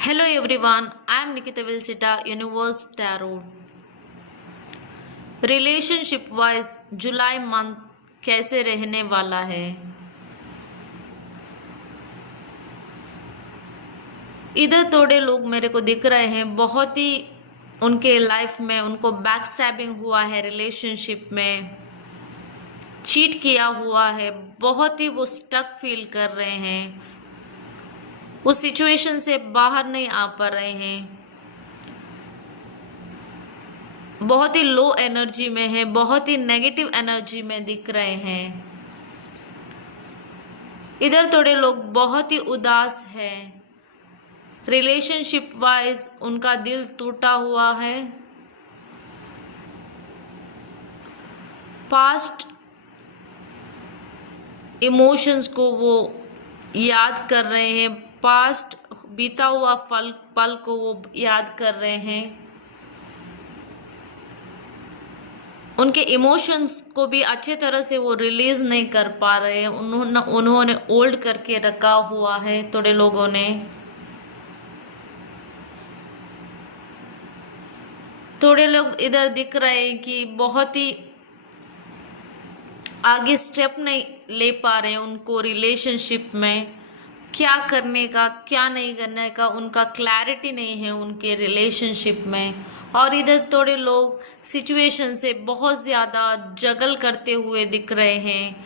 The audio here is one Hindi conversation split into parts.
Hello everyone, I am Nikita Vilsita, Universe Tarot. Relationship wise जुलाई मंथ कैसे रहने वाला है? इधर थोड़े लोग मेरे को दिख रहे हैं, बहुत ही उनके लाइफ में उनको बैक स्टैबिंग हुआ है, रिलेशनशिप में चीट किया हुआ है, बहुत ही वो स्टक फील कर रहे हैं, उस सिचुएशन से बाहर नहीं आ पा रहे हैं, बहुत ही लो एनर्जी में है, बहुत ही नेगेटिव एनर्जी में दिख रहे हैं। इधर थोड़े लोग बहुत ही उदास है, रिलेशनशिप वाइज उनका दिल टूटा हुआ है, पास्ट इमोशंस को वो याद कर रहे हैं, पास्ट बीता हुआ पल को वो याद कर रहे हैं, उनके इमोशंस को भी अच्छे तरह से वो रिलीज नहीं कर पा रहे हैं, उन्होंने होल्ड करके रखा हुआ है थोड़े लोगों ने। थोड़े लोग इधर दिख रहे हैं कि बहुत ही आगे स्टेप नहीं ले पा रहे हैं, उनको रिलेशनशिप में क्या करने का क्या नहीं करने का उनका क्लैरिटी नहीं है उनके रिलेशनशिप में। और इधर थोड़े लोग सिचुएशन से बहुत ज़्यादा जगल करते हुए दिख रहे हैं,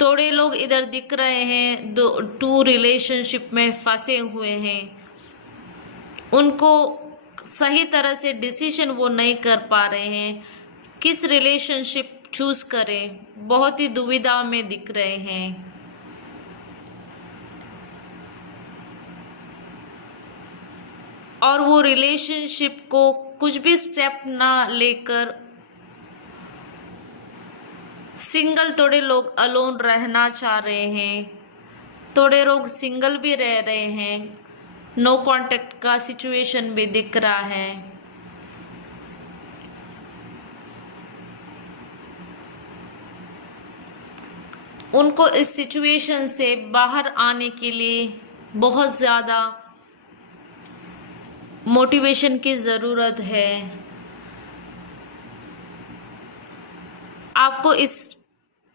थोड़े लोग इधर दिख रहे हैं टू रिलेशनशिप में फंसे हुए हैं, उनको सही तरह से डिसीजन वो नहीं कर पा रहे हैं, किस रिलेशनशिप चूज करें, बहुत ही दुविधा में दिख रहे हैं। और वो रिलेशनशिप को कुछ भी स्टेप ना लेकर सिंगल थोड़े लोग अलोन रहना चाह रहे हैं, थोड़े लोग सिंगल भी रह रहे हैं, नो कांटेक्ट का सिचुएशन भी दिख रहा है। उनको इस सिचुएशन से बाहर आने के लिए बहुत ज़्यादा मोटिवेशन की ज़रूरत है। आपको इस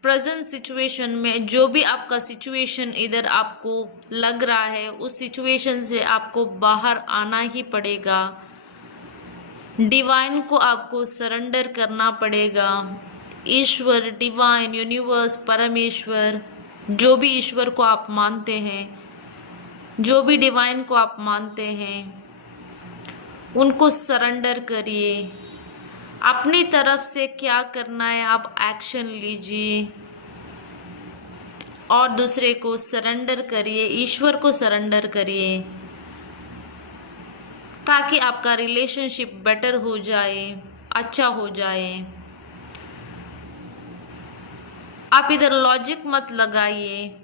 प्रेजेंट सिचुएशन में जो भी आपका सिचुएशन इधर आपको लग रहा है, उस सिचुएशन से आपको बाहर आना ही पड़ेगा, डिवाइन को आपको सरेंडर करना पड़ेगा। ईश्वर, डिवाइन, यूनिवर्स, परमेश्वर, जो भी ईश्वर को आप मानते हैं, जो भी डिवाइन को आप मानते हैं, उनको सरेंडर करिए। अपनी तरफ से क्या करना है आप एक्शन लीजिए और दूसरे को सरेंडर करिए, ईश्वर को सरेंडर करिए, ताकि आपका रिलेशनशिप बेटर हो जाए, अच्छा हो जाए। आप इधर लॉजिक मत लगाइए,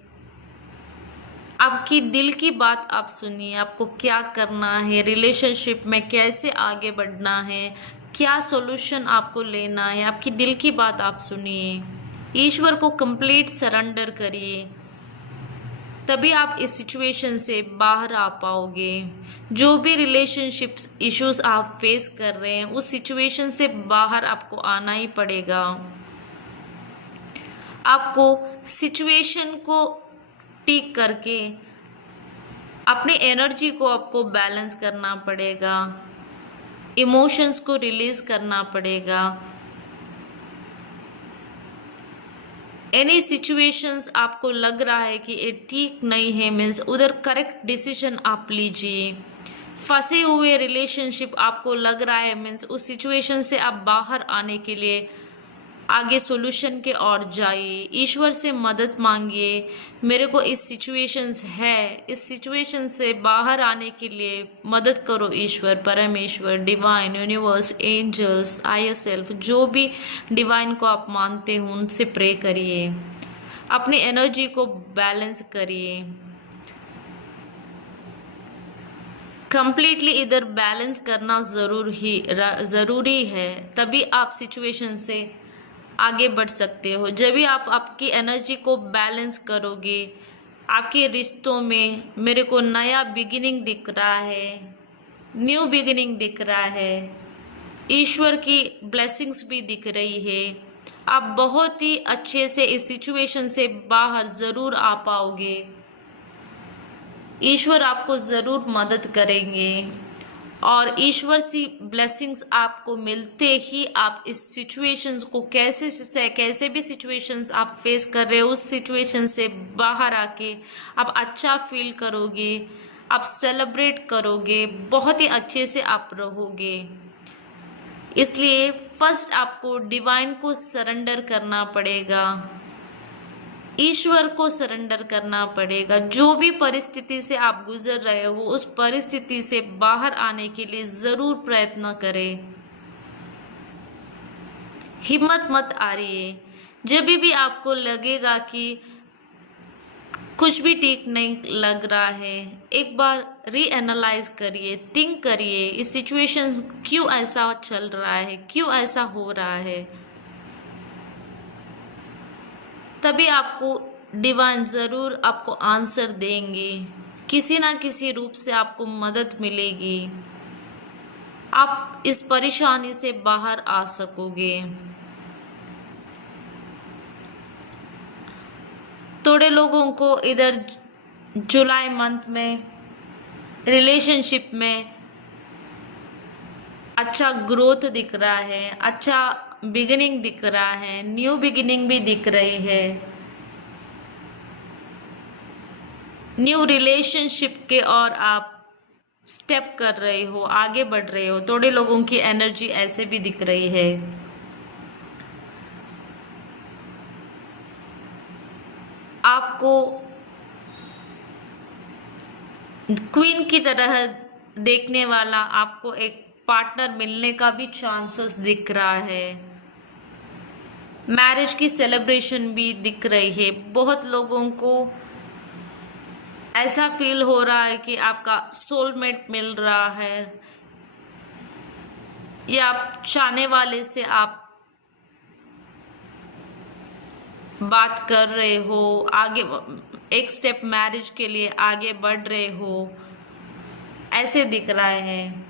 आपकी दिल की बात आप सुनिए, आपको क्या करना है, रिलेशनशिप में कैसे आगे बढ़ना है, क्या सॉल्यूशन आपको लेना है, आपकी दिल की बात आप सुनिए, ईश्वर को कंप्लीट सरेंडर करिए, तभी आप इस सिचुएशन से बाहर आ पाओगे। जो भी रिलेशनशिप इश्यूज आप फेस कर रहे हैं, उस सिचुएशन से बाहर आपको आना ही पड़ेगा। आपको सिचुएशन को ठीक करके अपनी एनर्जी को आपको बैलेंस करना पड़ेगा, इमोशंस को रिलीज करना पड़ेगा। एनी सिचुएशंस आपको लग रहा है कि ये ठीक नहीं है, मीन्स उधर करेक्ट डिसीजन आप लीजिए। फंसे हुए रिलेशनशिप आपको लग रहा है, मीन्स उस सिचुएशन से आप बाहर आने के लिए आगे सॉल्यूशन के ओर जाइए, ईश्वर से मदद मांगिए। मेरे को इस सिचुएशंस है, इस सिचुएशन से बाहर आने के लिए मदद करो ईश्वर, परमेश्वर, divine, universe, angels, I self, जो भी डिवाइन को आप मानते हो उनसे प्रे करिए, अपनी एनर्जी को बैलेंस करिए। कंप्लीटली इधर बैलेंस करना ज़रूरी है, तभी आप सिचुएशन से आगे बढ़ सकते हो। जब भी आप आपकी एनर्जी को बैलेंस करोगे, आपके रिश्तों में मेरे को नया बिगिनिंग दिख रहा है, न्यू बिगिनिंग दिख रहा है, ईश्वर की ब्लेसिंग्स भी दिख रही है। आप बहुत ही अच्छे से इस सिचुएशन से बाहर ज़रूर आ पाओगे। ईश्वर आपको ज़रूर मदद करेंगे और ईश्वर से ब्लेसिंग्स आपको मिलते ही आप इस सिचुएशंस को कैसे भी सिचुएशंस आप फेस कर रहे हो उस सिचुएशन से बाहर आके आप अच्छा फील करोगे, आप सेलिब्रेट करोगे, बहुत ही अच्छे से आप रहोगे। इसलिए फर्स्ट आपको डिवाइन को सरेंडर करना पड़ेगा, ईश्वर को सरेंडर करना पड़ेगा। जो भी परिस्थिति से आप गुजर रहे हो उस परिस्थिति से बाहर आने के लिए जरूर प्रयत्न करें, हिम्मत मत हारिए। जब भी आपको लगेगा कि कुछ भी ठीक नहीं लग रहा है, एक बार रीएनालाइज करिए, थिंक करिए इस सिचुएशन क्यों ऐसा चल रहा है, क्यों ऐसा हो रहा है। तभी आपको डिवाइन ज़रूर आपको आंसर देंगे, किसी ना किसी रूप से आपको मदद मिलेगी, आप इस परेशानी से बाहर आ सकोगे। थोड़े लोगों को इधर जुलाई मंथ में रिलेशनशिप में अच्छा ग्रोथ दिख रहा है, अच्छा बिगिनिंग दिख रहा है, न्यू बिगिनिंग भी दिख रही है, न्यू रिलेशनशिप के और आप स्टेप कर रहे हो, आगे बढ़ रहे हो। थोड़े लोगों की एनर्जी ऐसे भी दिख रही है। आपको क्वीन की तरह देखने वाला आपको एक पार्टनर मिलने का भी चांसेस दिख रहा है, मैरिज की सेलिब्रेशन भी दिख रही है। बहुत लोगों को ऐसा फील हो रहा है कि आपका सोलमेट मिल रहा है या आप चाहने वाले से आप बात कर रहे हो, आगे एक स्टेप मैरिज के लिए आगे बढ़ रहे हो, ऐसे दिख रहा है।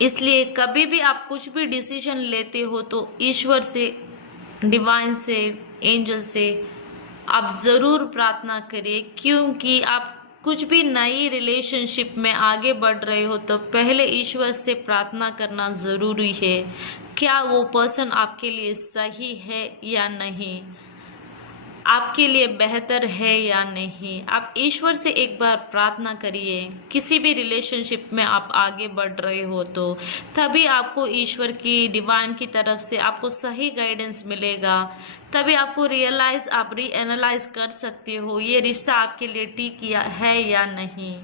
इसलिए कभी भी आप कुछ भी डिसीजन लेते हो तो ईश्वर से, डिवाइन से, एंजल से आप ज़रूर प्रार्थना करिए, क्योंकि आप कुछ भी नई रिलेशनशिप में आगे बढ़ रहे हो तो पहले ईश्वर से प्रार्थना करना ज़रूरी है, क्या वो पर्सन आपके लिए सही है या नहीं, आपके लिए बेहतर है या नहीं। आप ईश्वर से एक बार प्रार्थना करिए। किसी भी रिलेशनशिप में आप आगे बढ़ रहे हो तो तभी आपको ईश्वर की, डिवाइन की तरफ से आपको सही गाइडेंस मिलेगा। तभी आपको आप रीएनालाइज कर सकते हो ये रिश्ता आपके लिए ठीक है या नहीं,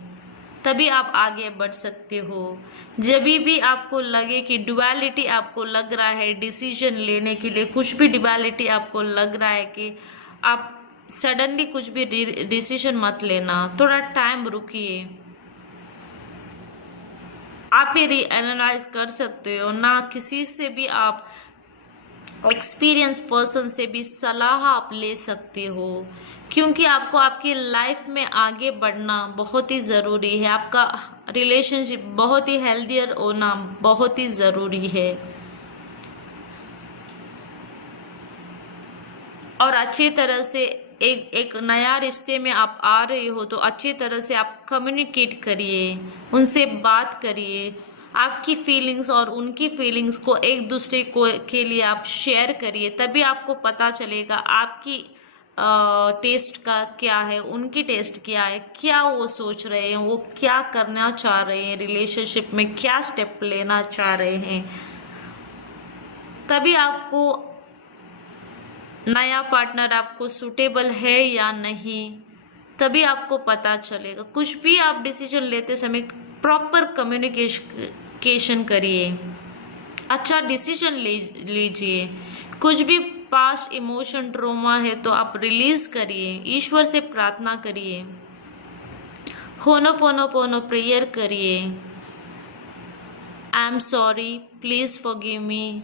तभी आप आगे बढ़ सकते हो। जब भी आपको लगे कि डुअलिटी आपको लग रहा है डिसीजन लेने के लिए, कुछ भी डुअलिटी आपको लग रहा है कि आप सडनली कुछ भी डिसीजन मत लेना, थोड़ा टाइम रुकिए। आप ये रीएनालाइज कर सकते हो ना, किसी से भी आप एक्सपीरियंस पर्सन से भी सलाह आप ले सकते हो, क्योंकि आपको आपकी लाइफ में आगे बढ़ना बहुत ही ज़रूरी है। आपका रिलेशनशिप बहुत ही हेल्दियर होना बहुत ही ज़रूरी है। और अच्छी तरह से एक नया रिश्ते में आप आ रहे हो तो अच्छी तरह से आप कम्युनिकेट करिए, उनसे बात करिए, आपकी फीलिंग्स और उनकी फीलिंग्स को एक दूसरे को के लिए आप शेयर करिए। तभी आपको पता चलेगा आपकी टेस्ट का क्या है, उनकी टेस्ट क्या है, क्या वो सोच रहे हैं, वो क्या करना चाह रहे हैं रिलेशनशिप में, क्या स्टेप लेना चाह रहे हैं। तभी आपको नया पार्टनर आपको सूटेबल है या नहीं, तभी आपको पता चलेगा। कुछ भी आप डिसीजन लेते समय प्रॉपर कम्युनिकेशन करिए, अच्छा डिसीजन लीजिए। कुछ भी पास्ट इमोशन ट्रॉमा है तो आप रिलीज करिए, ईश्वर से प्रार्थना करिए, होनोपोनोपोनो प्रेयर करिए, I am sorry, please forgive me,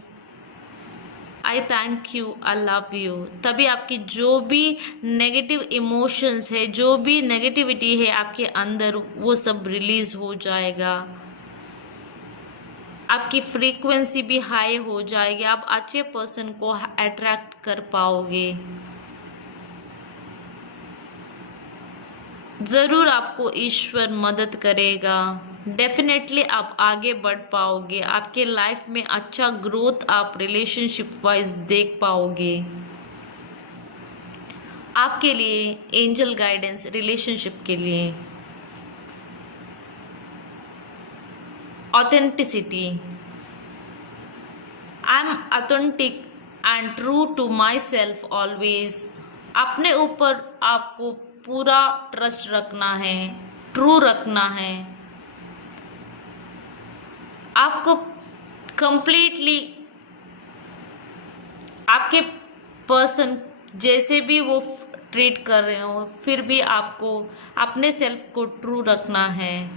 I thank you, I love you. तभी आपकी जो भी नेगेटिव इमोशंस है, जो भी नेगेटिविटी है आपके अंदर, वो सब रिलीज हो जाएगा। आपकी फ्रीक्वेंसी भी हाई हो जाएगी, आप अच्छे पर्सन को अट्रैक्ट कर पाओगे। ज़रूर आपको ईश्वर मदद करेगा, डेफिनेटली आप आगे बढ़ पाओगे। आपके लाइफ में अच्छा ग्रोथ आप रिलेशनशिप वाइज देख पाओगे। आपके लिए एंजल गाइडेंस रिलेशनशिप के लिए authenticity. I am authentic and true to myself always. अपने ऊपर आपको पूरा ट्रस्ट रखना है, ट्रू रखना है। आपको कंप्लीटली आपके पर्सन जैसे भी वो ट्रीट कर रहे हो, फिर भी आपको अपने सेल्फ को ट्रू रखना है।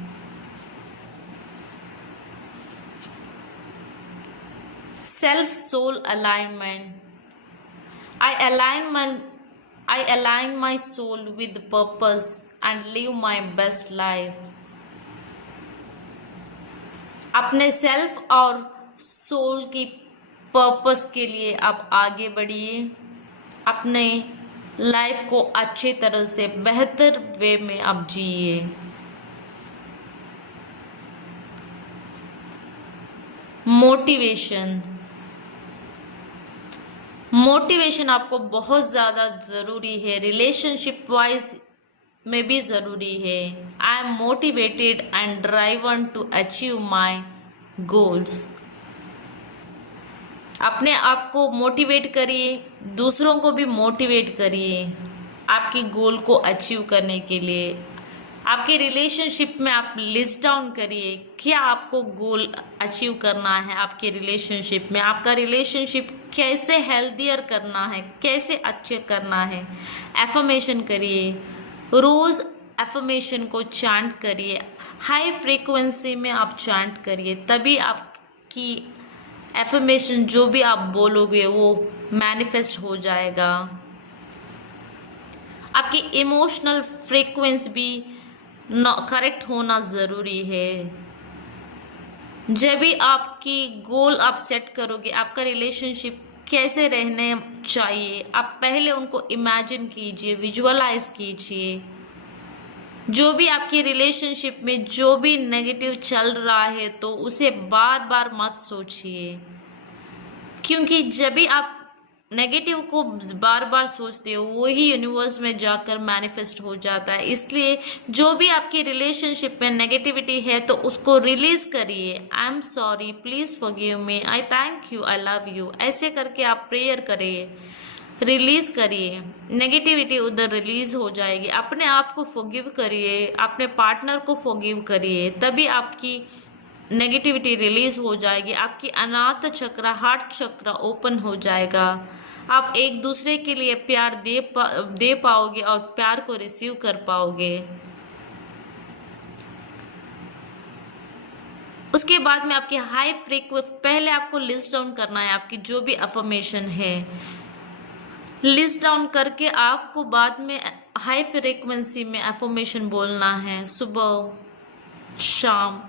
Self soul alignment. I align my soul with purpose and live my best life. अपने सेल्फ और सोल की पर्पस के लिए आप आगे बढ़िए। अपने लाइफ को अच्छे तरह से बेहतर वे में आप जिए। मोटिवेशन आपको बहुत ज़्यादा ज़रूरी है, रिलेशनशिप वाइज में भी ज़रूरी है। I am motivated and driven to achieve my goals. अपने आप को मोटिवेट करिए, दूसरों को भी मोटिवेट करिए आपकी गोल को अचीव करने के लिए। आपके रिलेशनशिप में आप लिस्ट डाउन करिए क्या आपको गोल अचीव करना है। आपके रिलेशनशिप में आपका रिलेशनशिप कैसे हेल्दियर करना है, कैसे अच्छे करना है। एफर्मेशन करिए, रोज़ एफर्मेशन को चांट करिए, हाई फ्रीक्वेंसी में आप चांट करिए, तभी आपकी एफर्मेशन जो भी आप बोलोगे वो मैनिफेस्ट हो जाएगा। आपकी इमोशनल फ्रीक्वेंसी भी करेक्ट होना ज़रूरी है। जब भी आपकी गोल आप सेट करोगे, आपका रिलेशनशिप कैसे रहने चाहिए, आप पहले उनको इमेजिन कीजिए, विजुअलाइज कीजिए। जो भी आपकी रिलेशनशिप में जो भी नेगेटिव चल रहा है तो उसे बार बार मत सोचिए, क्योंकि जब भी आप नेगेटिव को बार बार सोचते हो वही यूनिवर्स में जाकर मैनिफेस्ट हो जाता है। इसलिए जो भी आपकी रिलेशनशिप में नेगेटिविटी है तो उसको रिलीज करिए। I am sorry, please forgive me, I thank you, I love you, ऐसे करके आप प्रेयर करिए, रिलीज करिए। नेगेटिविटी उधर रिलीज हो जाएगी। अपने आप को फॉरगिव करिए, अपने पार्टनर को फॉरगिव करिए, तभी आपकी नेगेटिविटी रिलीज हो जाएगी। आपकी अनाथ चक्र, हार्ट चक्र ओपन हो जाएगा। आप एक दूसरे के लिए प्यार दे पाओगे और प्यार को रिसीव कर पाओगे। उसके बाद में आपकी हाई फ्रीक्वेंसी, पहले आपको लिस्ट डाउन करना है आपकी जो भी अफर्मेशन है, लिस्ट डाउन करके आपको बाद में हाई फ्रीक्वेंसी में अफर्मेशन बोलना है। सुबह शाम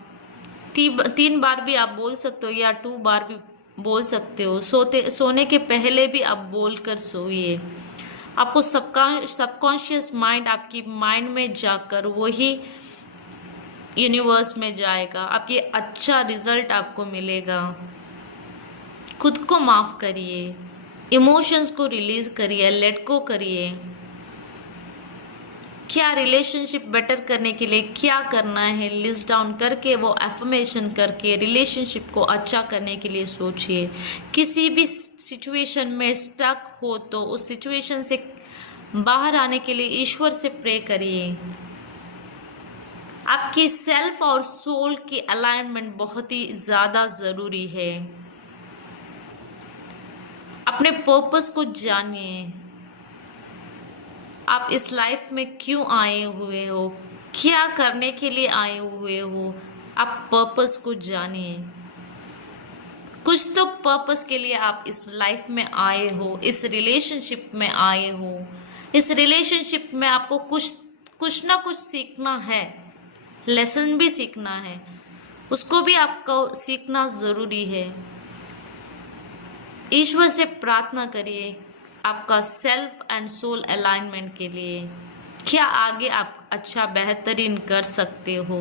3 बार भी आप बोल सकते हो या 2 बार भी बोल सकते हो। सोने के पहले भी आप बोल कर सोइए। आपको सबकॉन्शियस माइंड, आपकी माइंड में जाकर वही यूनिवर्स में जाएगा। आपकी अच्छा रिजल्ट आपको मिलेगा। खुद को माफ़ करिए, इमोशंस को रिलीज करिए, लेट गो करिए। क्या रिलेशनशिप बेटर करने के लिए क्या करना है, लिस्ट डाउन करके वो एफर्मेशन करके रिलेशनशिप को अच्छा करने के लिए सोचिए। किसी भी सिचुएशन में स्टक हो तो उस सिचुएशन से बाहर आने के लिए ईश्वर से प्रे करिए। आपकी सेल्फ और सोल की अलाइनमेंट बहुत ही ज़्यादा ज़रूरी है। अपने पर्पस को जानिए। आप इस लाइफ में क्यों आए हुए हो, क्या करने के लिए आए हुए हो, आप पर्पस को जानिए। कुछ तो पर्पस के लिए आप इस लाइफ में आए हो, इस रिलेशनशिप में आए हो। इस रिलेशनशिप में आपको कुछ ना कुछ सीखना है, लेसन भी सीखना है, उसको भी आपको सीखना ज़रूरी है। ईश्वर से प्रार्थना करिए आपका सेल्फ एंड सोल अलाइनमेंट के लिए, क्या आगे आप अच्छा बेहतरीन कर सकते हो।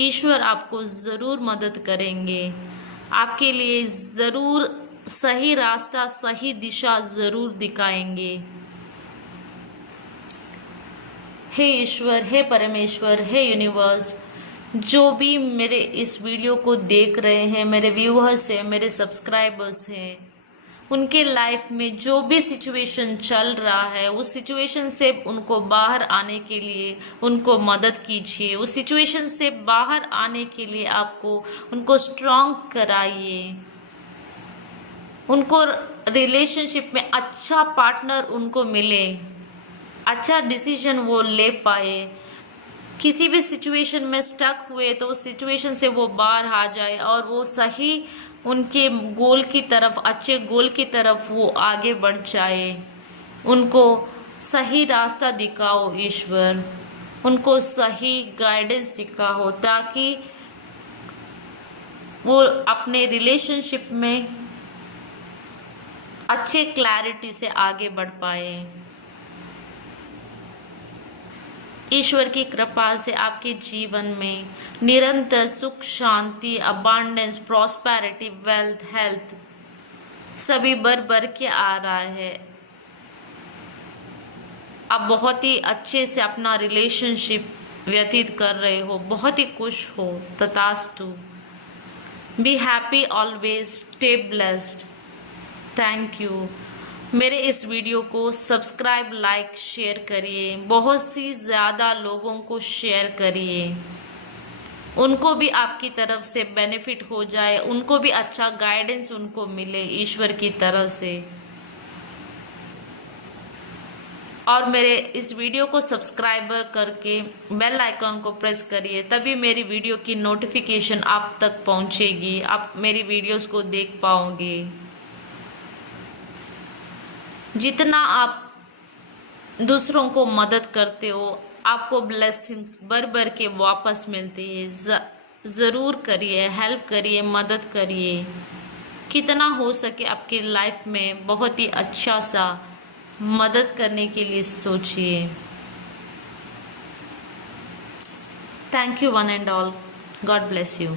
ईश्वर आपको ज़रूर मदद करेंगे, आपके लिए ज़रूर सही रास्ता, सही दिशा ज़रूर दिखाएंगे। हे ईश्वर, हे परमेश्वर, हे यूनिवर्स, जो भी मेरे इस वीडियो को देख रहे हैं, मेरे व्यूअर्स हैं, मेरे सब्सक्राइबर्स हैं, उनके लाइफ में जो भी सिचुएशन चल रहा है, उस सिचुएशन से उनको बाहर आने के लिए उनको मदद कीजिए। उस सिचुएशन से बाहर आने के लिए आपको उनको स्ट्रॉन्ग कराइए। उनको रिलेशनशिप में अच्छा पार्टनर उनको मिले, अच्छा डिसीजन वो ले पाए। किसी भी सिचुएशन में स्टक हुए तो उस सिचुएशन से वो बाहर आ जाए और वो सही उनके गोल की तरफ, अच्छे गोल की तरफ वो आगे बढ़ जाए। उनको सही रास्ता दिखाओ ईश्वर, उनको सही गाइडेंस दिखाओ, ताकि वो अपने रिलेशनशिप में अच्छे क्लैरिटी से आगे बढ़ पाए। ईश्वर की कृपा से आपके जीवन में निरंतर सुख, शांति, अबांडेंस, प्रॉस्पेरिटी, वेल्थ, हेल्थ सभी बढ़ के आ रहा है। आप बहुत ही अच्छे से अपना रिलेशनशिप व्यतीत कर रहे हो, बहुत ही खुश हो। तथास्तु। Be happy always, stay blessed. Thank you. मेरे इस वीडियो को सब्सक्राइब, लाइक, शेयर करिए, बहुत सी ज़्यादा लोगों को शेयर करिए, उनको भी आपकी तरफ से बेनिफिट हो जाए, उनको भी अच्छा गाइडेंस उनको मिले ईश्वर की तरफ से। और मेरे इस वीडियो को सब्सक्राइबर करके बेल आइकॉन को प्रेस करिए, तभी मेरी वीडियो की नोटिफिकेशन आप तक पहुंचेगी, आप मेरी वीडियोस को देख पाओगे। जितना आप दूसरों को मदद करते हो, आपको ब्लेसिंग्स बढ़ के वापस मिलती है। ज़रूर करिए, हेल्प करिए, मदद करिए, कितना हो सके आपकी लाइफ में बहुत ही अच्छा सा मदद करने के लिए सोचिए। Thank you one and all. God bless you.